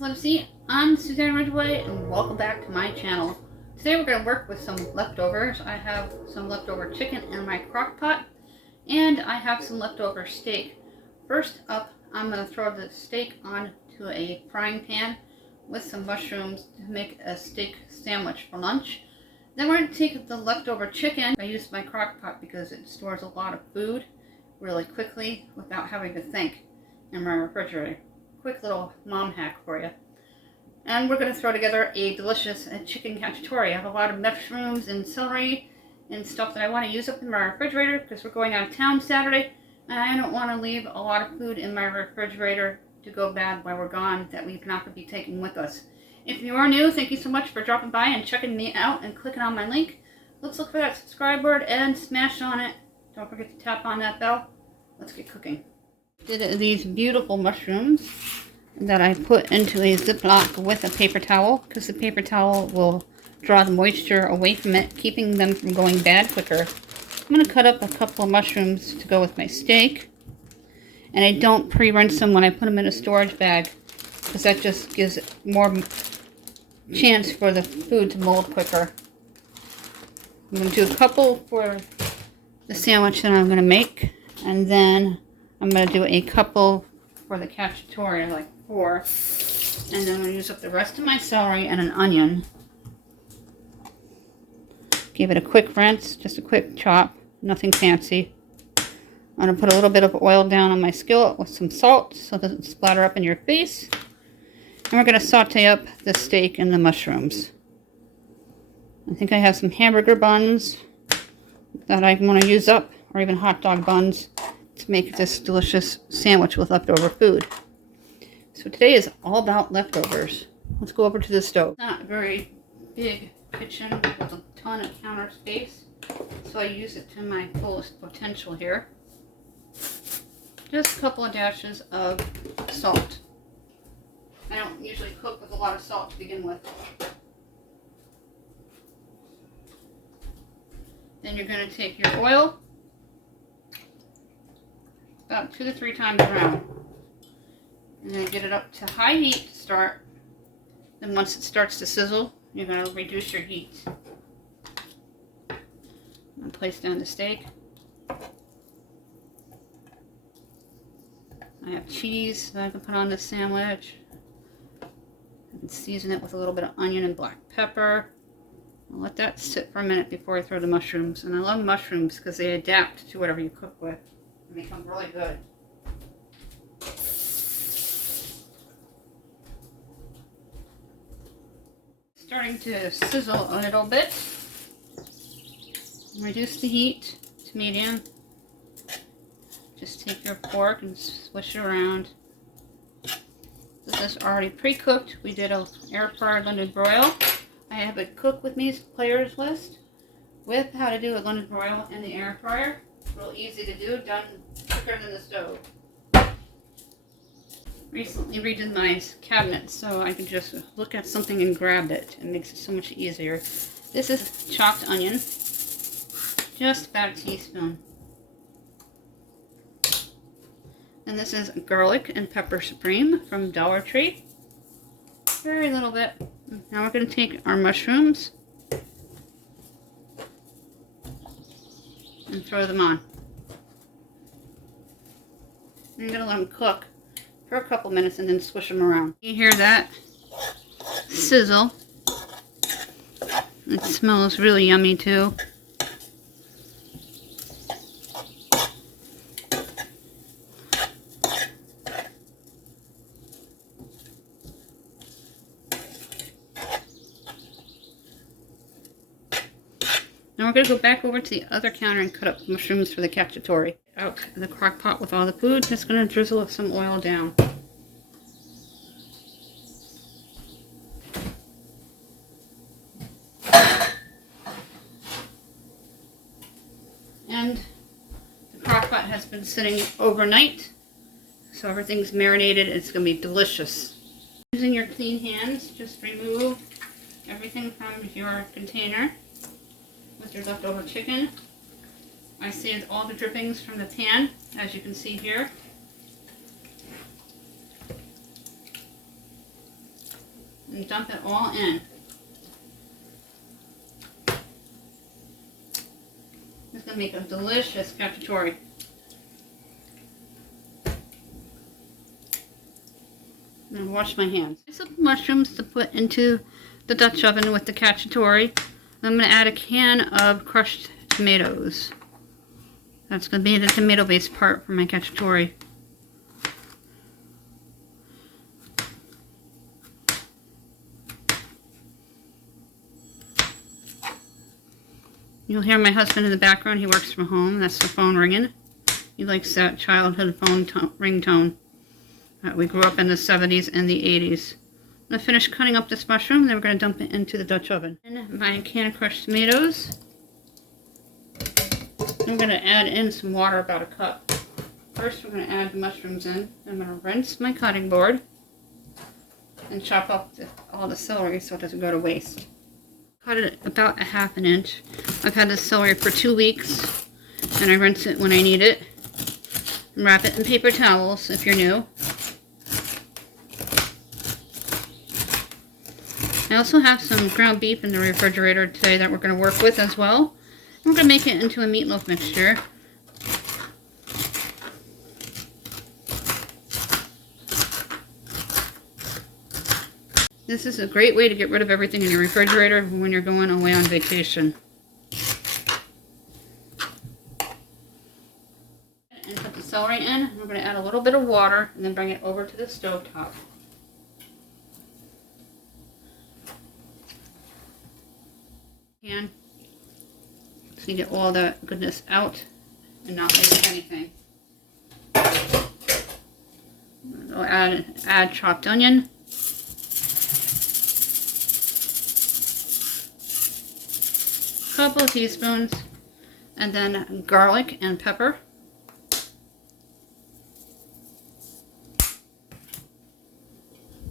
Declutter. I'm Suzanne Ridgway and welcome back to my channel. Today we're going to work with some leftovers. I have some leftover chicken in my crock pot and I have some leftover steak. First up, I'm going to throw the steak onto a frying pan with some mushrooms to make a steak sandwich for lunch. Then we're going to take the leftover chicken. I use my crock pot because it stores a lot of food really quickly without having to think in my refrigerator. Quick little mom hack for you. And we're going to throw together a delicious chicken cacciatore. I have a lot of mushrooms and celery and stuff that I want to use up in my refrigerator because we're going out of town Saturday and I don't want to leave a lot of food in my refrigerator to go bad while we're gone that we're not going to be taking with us. If you are new, thank you so much for dropping by and checking me out and clicking on my link. Let's look for that subscribe word and smash on it. Don't forget to tap on that bell. Let's get cooking. Did these beautiful mushrooms that I put into a Ziploc with a paper towel because the paper towel will draw the moisture away from it, keeping them from going bad quicker. I'm going to cut up a couple of mushrooms to go with my steak, and I don't pre-rinse them when I put them in a storage bag because that just gives it more chance for the food to mold quicker. I'm going to do a couple for the sandwich that I'm going to make, and then I'm going to do a couple for the cacciatore, like 4. And then I'm going to use up the rest of my celery and an onion. Give it a quick rinse, just a quick chop, nothing fancy. I'm going to put a little bit of oil down on my skillet with some salt so it doesn't splatter up in your face. And we're going to saute up the steak and the mushrooms. I think I have some hamburger buns that I want to use up, or even hot dog buns, to make this delicious sandwich with leftover food. So today is all about leftovers. Let's go over to the stove. Not a very big kitchen with a ton of counter space, so I use it to my fullest potential here. Just a couple of dashes of salt. I don't usually cook with a lot of salt to begin with. Then you're going to take your oil, about 2 to 3 times around, and then get it up to high heat to start. Then once it starts to sizzle, you're going to reduce your heat. And place down the steak. I have cheese that I can put on this sandwich. I can season it with a little bit of onion and black pepper. I'll let that sit for a minute before I throw the mushrooms. And I love mushrooms because they adapt to whatever you cook with. They become really good. Starting to sizzle a little bit. Reduce the heat to medium. Just take your fork and swish it around. This is already pre-cooked. We did an air fryer London broil. I have a cook with me players list with how to do a London broil in the air fryer. Real easy to do, done quicker than the stove. Recently redid my cabinet so I can just look at something and grab it. It makes it so much easier. This is chopped onion, just about a teaspoon. And this is garlic and pepper supreme from Dollar Tree. Very little bit. Now we're going to take our mushrooms and throw them on. I'm going to let them cook for a couple minutes and then swish them around. You hear that sizzle? It smells really yummy too. Now we're going to go back over to the other counter and cut up mushrooms for the cacciatore. Out in the crock pot with all the food, just going to drizzle some oil down. And the crock pot has been sitting overnight, so everything's marinated. It's going to be delicious. Using your clean hands, just remove everything from your container with your leftover chicken. I saved all the drippings from the pan, as you can see here. and dump it all in. It's going to make a delicious cacciatore. And wash my hands. Some mushrooms to put into the Dutch oven with the cacciatore. I'm going to add a can of crushed tomatoes. That's going to be the tomato-based part for my cacciatore. You'll hear my husband in the background. He works from home. That's the phone ringing. He likes that childhood phone ringtone. We grew up in the 70s and the 80s. I'm going to finish cutting up this mushroom, then we're going to dump it into the Dutch oven. And my can of crushed tomatoes. I'm going to add in some water, about a cup. First, we're going to add the mushrooms in. I'm going to rinse my cutting board and chop up all the celery so it doesn't go to waste. Cut it about 1/2 inch. I've had this celery for 2 weeks, and I rinse it when I need it. And wrap it in paper towels if you're new. I also have some ground beef in the refrigerator today that we're going to work with as well. We're going to make it into a meatloaf mixture. This is a great way to get rid of everything in your refrigerator when you're going away on vacation. And put the celery in. We're going to add a little bit of water and then bring it over to the stove top. So you get all the goodness out and not waste anything. I'll add chopped onion. A couple of teaspoons. And then garlic and pepper.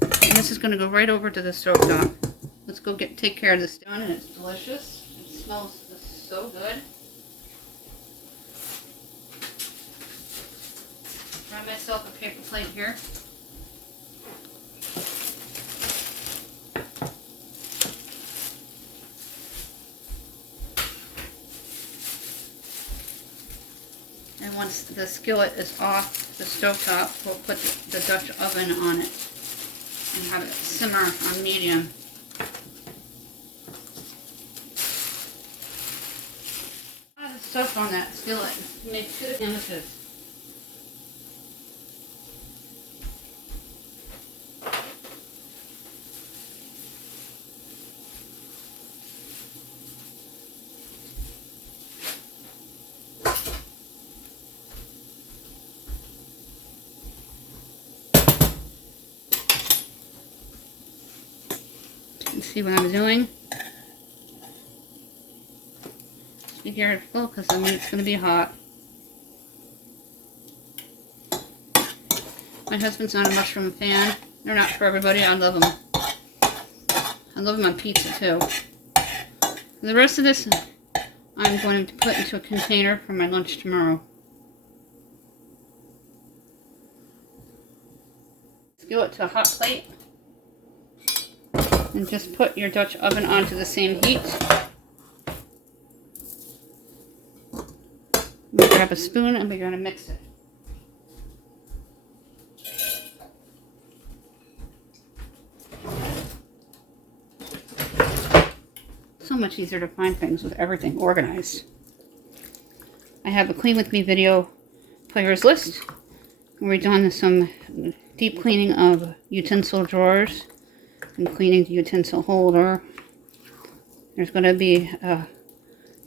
And this is going to go right over to the stove top. Let's go take care of this done, and it's delicious. It smells so good. Grab myself a paper plate here. And once the skillet is off the stovetop, we'll put the Dutch oven on it and have it simmer on medium. Stuff on that skillet to make 2 sandwiches. You can see what I'm doing. Be careful because the meat's going to be hot. My husband's not a mushroom fan. They're not for everybody. I love them. I love them on pizza too. And the rest of this I'm going to put into a container for my lunch tomorrow. Skillet to a hot plate. And just put your Dutch oven onto the same heat. We grab a spoon and we're going to mix it. So much easier to find things with everything organized. I have a Clean With Me video players list. We've done some deep cleaning of utensil drawers and cleaning the utensil holder. There's going to be a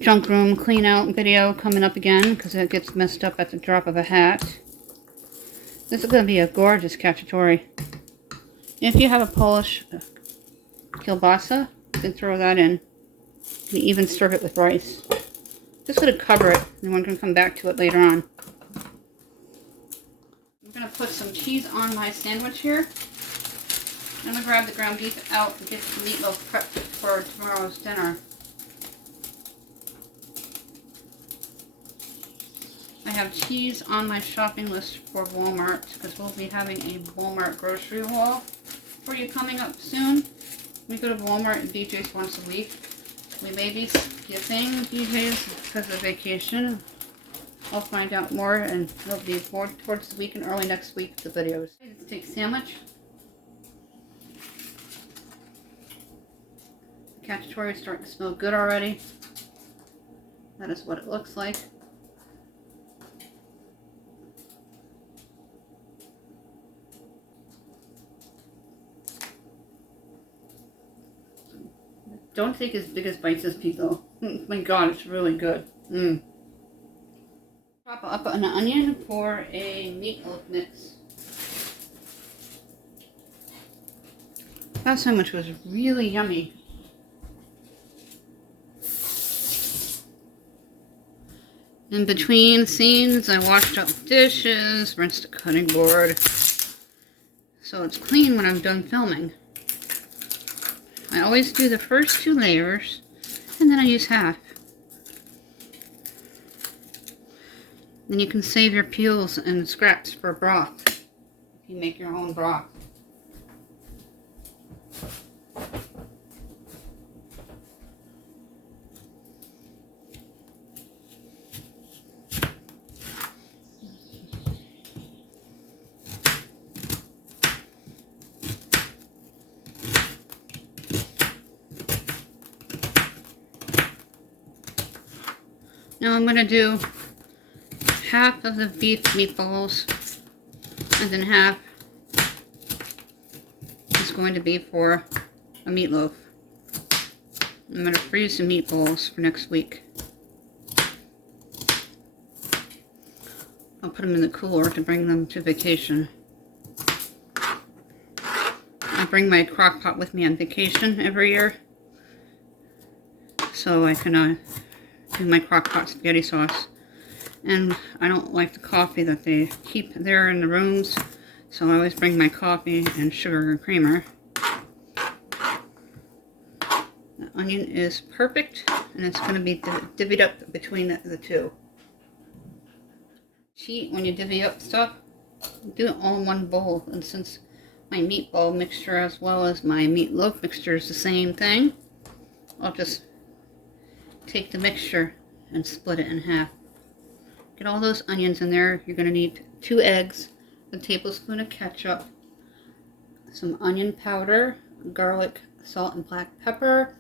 junk room clean out video coming up again because it gets messed up at the drop of a hat. This is going to be a gorgeous cacciatore. If you have a Polish kielbasa, you can throw that in. You can even serve it with rice. Just going to cover it, and we're going to come back to it later on. I'm going to put some cheese on my sandwich here. I'm going to grab the ground beef out and get the meatloaf prepped for tomorrow's dinner. I have cheese on my shopping list for Walmart because we'll be having a Walmart grocery haul for you coming up soon. We go to Walmart and BJ's once a week. We may be skipping BJ's because of vacation. I'll find out more, and it'll be more towards the week and early next week, the videos. Steak sandwich. The cacciatore is starting to smell good already. That is what it looks like. Don't take as big as bites as Pete though. My God, it's really good. Chop up an onion for a meatloaf mix. That sandwich was really yummy. In between scenes, I washed up dishes, rinsed the cutting board, so it's clean when I'm done filming. I always do the first 2 layers, and then I use half. Then you can save your peels and scraps for broth, if you make your own broth. Now I'm going to do half of the beef meatballs, and then half is going to be for a meatloaf. I'm going to freeze the meatballs for next week. I'll put them in the cooler to bring them to vacation. I bring my crock pot with me on vacation every year, so I can do my crock pot spaghetti sauce. And I don't like the coffee that they keep there in the rooms, so I always bring my coffee and sugar and creamer. The onion is perfect, and it's going to be divvied up between the 2. Cheat when you divvy up stuff, do it all in one bowl. And since my meatball mixture as well as my meatloaf mixture is the same thing, I'll just take the mixture and split it in half. Get all those onions in there. You're going to need 2 eggs, a tablespoon of ketchup, some onion powder, garlic, salt, and black pepper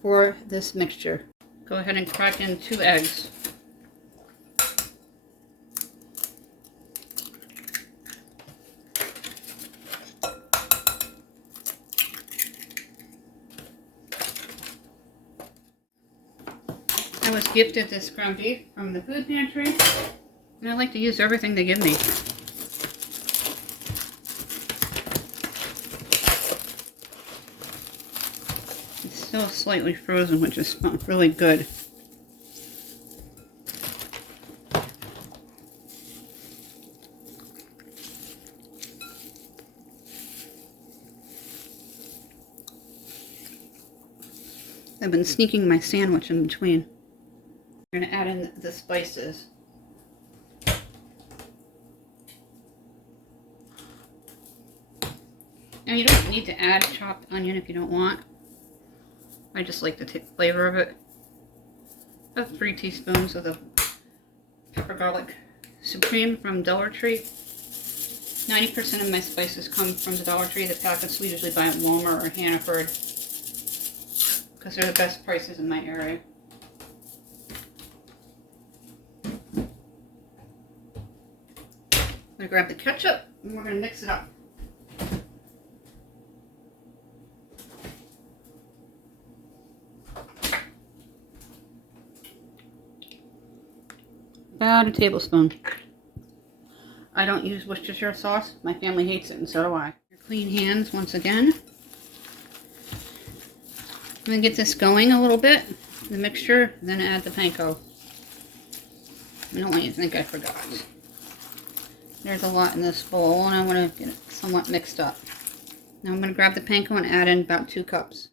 for this mixture. Go ahead and crack in 2 eggs. I was gifted this ground beef from the food pantry, and I like to use everything they give me. It's still slightly frozen, which is really good. I've been sneaking my sandwich in between. I'm going to add in the spices. Now you don't need to add chopped onion if you don't want. I just like to take the flavor of it. I have 3 teaspoons of the pepper garlic supreme from Dollar Tree. 90% of my spices come from the Dollar Tree. The packets we usually buy at Walmart or Hannaford, because they're the best prices in my area. I'm going to grab the ketchup and we're going to mix it up. About a tablespoon. I don't use Worcestershire sauce. My family hates it, and so do I. Your clean hands once again. I'm going to get this going a little bit, the mixture, then add the panko. I don't want you to think I forgot. There's a lot in this bowl, and I want to get it somewhat mixed up. Now I'm going to grab the panko and add in about 2 cups.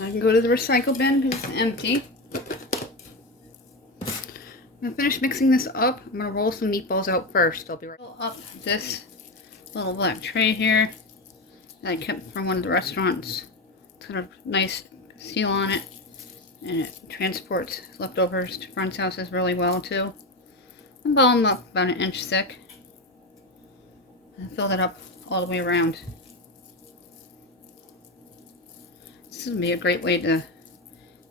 I can go to the recycle bin because it's empty. I'm finished mixing this up. I'm going to roll some meatballs out first. I'll be right up this little black tray here that I kept from one of the restaurants. It's got a nice seal on it, and it transports leftovers to friends' houses really well too. I'll ball them up about 1 inch thick and fill that up all the way around. This would be a great way to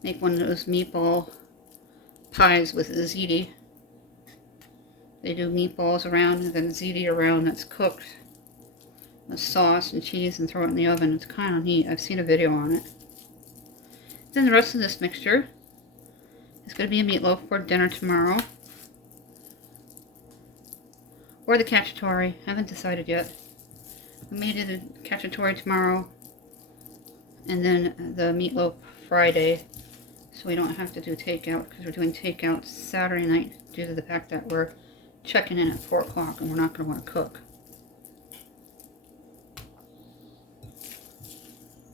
make one of those meatball pies with ziti. They do meatballs around and then ziti around that's cooked with sauce and cheese and throw it in the oven. It's kind of neat. I've seen a video on it. Then the rest of this mixture is going to be a meatloaf for dinner tomorrow. Or the cacciatore. I haven't decided yet. I made it a cacciatore tomorrow and then the meatloaf Friday. So we don't have to do takeout because we're doing takeout Saturday night due to the fact that we're checking in at 4 o'clock and we're not going to want to cook.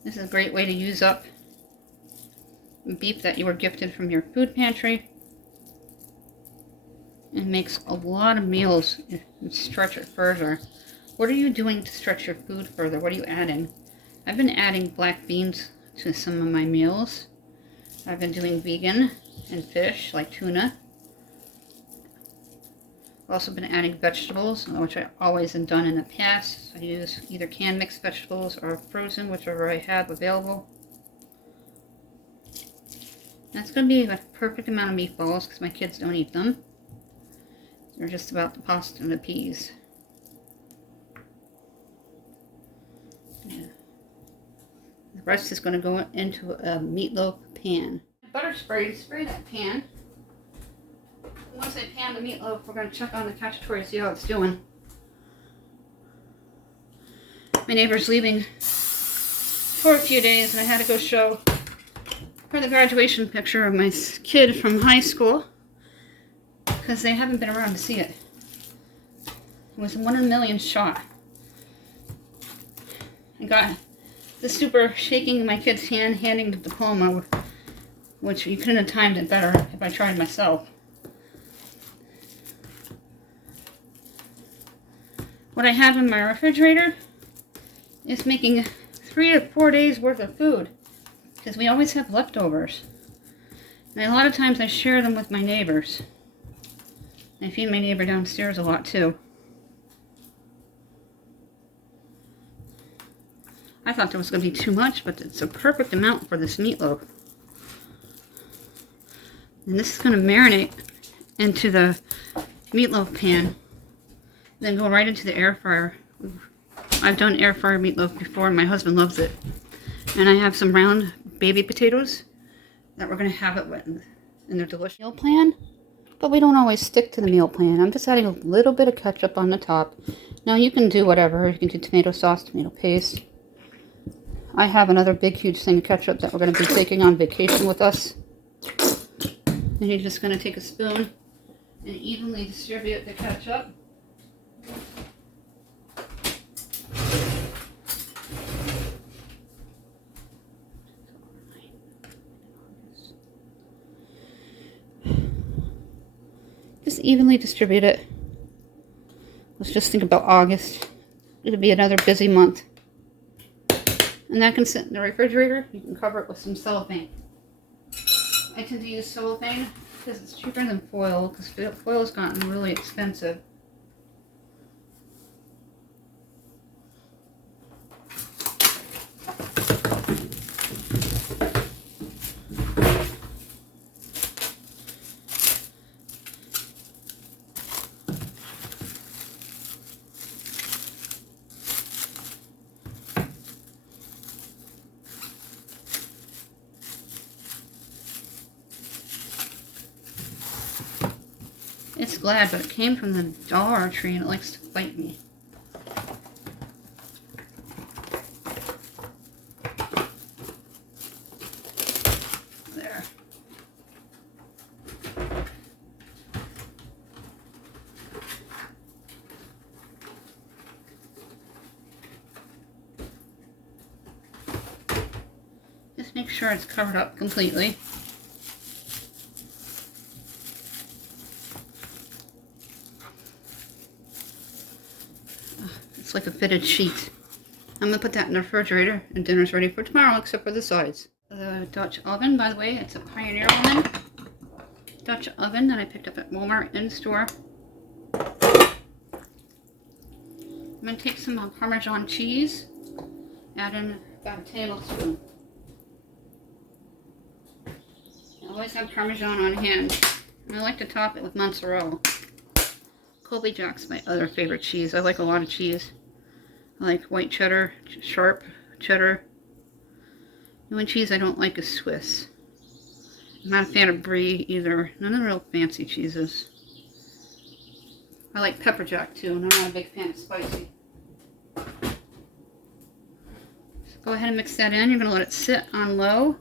This is a great way to use up beef that you were gifted from your food pantry. It makes a lot of meals and stretch it further. What are you doing to stretch your food further? What are you adding? I've been adding black beans to some of my meals. I've been doing vegan and fish, like tuna. I've also been adding vegetables, which I always have done in the past. I use either canned mixed vegetables or frozen, whichever I have available. That's going to be a perfect amount of meatballs because my kids don't eat them. They're just about the pasta and the peas. Yeah. The rest is going to go into a meatloaf pan. Butter spray, spray that pan. Once I pan the meatloaf, we're going to check on the cacciatore to see how it's doing. My neighbor's leaving for a few days, and I had to go show her the graduation picture of my kid from high school because they haven't been around to see it. It was a 1 in a million shot. I got the super shaking my kid's hand, handing the diploma, which you couldn't have timed it better if I tried myself. What I have in my refrigerator is making 3 to 4 days worth of food because we always have leftovers. And a lot of times I share them with my neighbors. I feed my neighbor downstairs a lot too. I thought there was going to be too much, but it's a perfect amount for this meatloaf. And this is going to marinate into the meatloaf pan, then go right into the air fryer. I've done air fryer meatloaf before and my husband loves it. And I have some round baby potatoes that we're going to have it with in their delicious meal plan. But we don't always stick to the meal plan. I'm just adding a little bit of ketchup on the top. Now you can do whatever. You can do tomato sauce, tomato paste. I have another big huge thing of ketchup that we're going to be taking on vacation with us. And you're just going to take a spoon and evenly distribute the ketchup. Just evenly distribute it. Let's just think about August. It'll be another busy month. And that can sit in the refrigerator. You can cover it with some cellophane. I tend to use cellophane because it's cheaper than foil, because foil has gotten really expensive. It's glad, but it came from the Dollar Tree and it likes to bite me. There. Just make sure it's covered up completely. It's like a fitted sheet. I'm gonna put that in the refrigerator, and dinner's ready for tomorrow, except for the sides. The Dutch oven, by the way, it's a Pioneer oven. Dutch oven that I picked up at Walmart in store. I'm gonna take some Parmesan cheese, add in about a tablespoon. I always have Parmesan on hand, and I like to top it with mozzarella. Colby Jack's my other favorite cheese. I like a lot of cheese. I like white cheddar, sharp cheddar. The only cheese I don't like is Swiss. I'm not a fan of brie either. None of the real fancy cheeses. I like pepper jack too, and I'm not a big fan of spicy. So go ahead and mix that in. You're going to let it sit on low.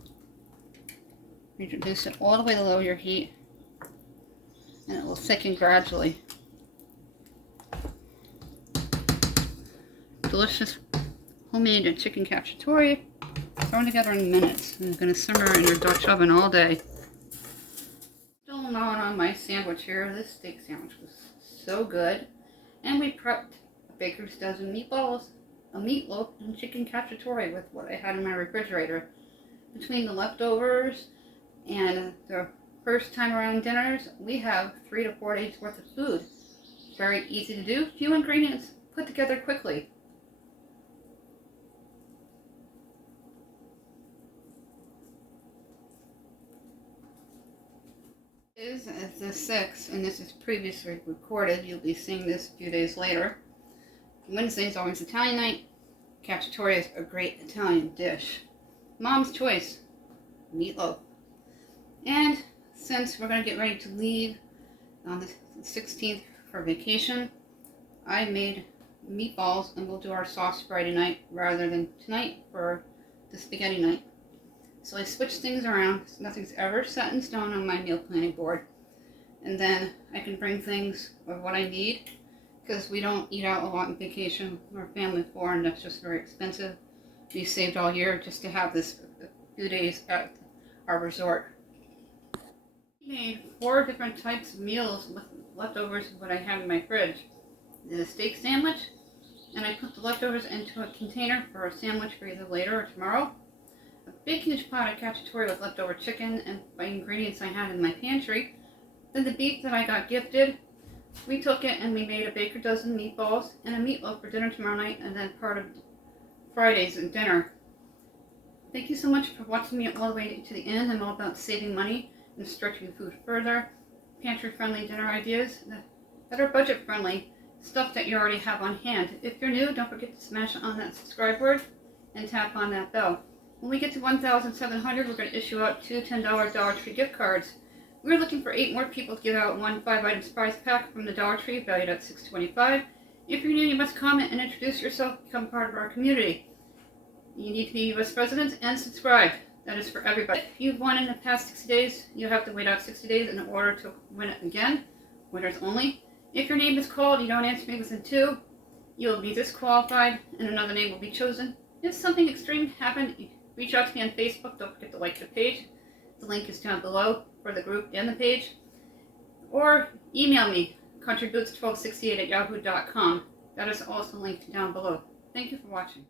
Reduce it all the way to low your heat, and it will thicken gradually. Delicious homemade chicken cacciatore thrown together in minutes, and it's going to simmer in your Dutch oven all day. Still gnawing on my sandwich here. This steak sandwich was so good, and we prepped a baker's dozen meatballs, a meatloaf, and chicken cacciatore with what I had in my refrigerator. Between the leftovers and the first time around dinners, we have 3 to 4 days worth of food. Very easy to do, few ingredients put together quickly. Is the 6th, and this is previously recorded. You'll be seeing this a few days later. Wednesday is always Italian night. Cacciatore is a great Italian dish. Mom's choice, meatloaf. And since we're going to get ready to leave on the 16th for vacation, I made meatballs, and we'll do our sauce Friday night rather than tonight for the spaghetti night. So I switched things around. Nothing's ever set in stone on my meal planning board. And then I can bring things of what I need, because we don't eat out a lot on vacation. We're a family of 4, and that's just very expensive. We saved all year just to have this few days at our resort. I made 4 different types of meals with leftovers of what I have in my fridge. I did a steak sandwich, and I put the leftovers into a container for a sandwich for either later or tomorrow. A big huge pot of cacciatore with leftover chicken and by ingredients I had in my pantry. Then the beef that I got gifted, we took it and we made a baker's dozen meatballs and a meatloaf for dinner tomorrow night, and then part of Friday's dinner. Thank you so much for watching me all the way to the end. I'm all about saving money and stretching food further. Pantry friendly dinner ideas that are budget friendly, stuff that you already have on hand. If you're new, don't forget to smash on that subscribe word and tap on that bell. When we get to 1,700, we're going to issue out 2 $10 Dollar Tree gift cards. We're looking for 8 more people to give out 1 5-item surprise pack from the Dollar Tree, valued at $6.25. If you're new, you must comment and introduce yourself, become part of our community. You need to be U.S. residents and subscribe. That is for everybody. If you've won in the past 60 days, you have to wait out 60 days in order to win it again. Winners only. If your name is called and you don't answer me within 2, you'll be disqualified and another name will be chosen. If something extreme happened, reach out to me on Facebook. Don't forget to like the page. The link is down below for the group and the page. Or email me, countryboots1268@yahoo.com. That is also linked down below. Thank you for watching.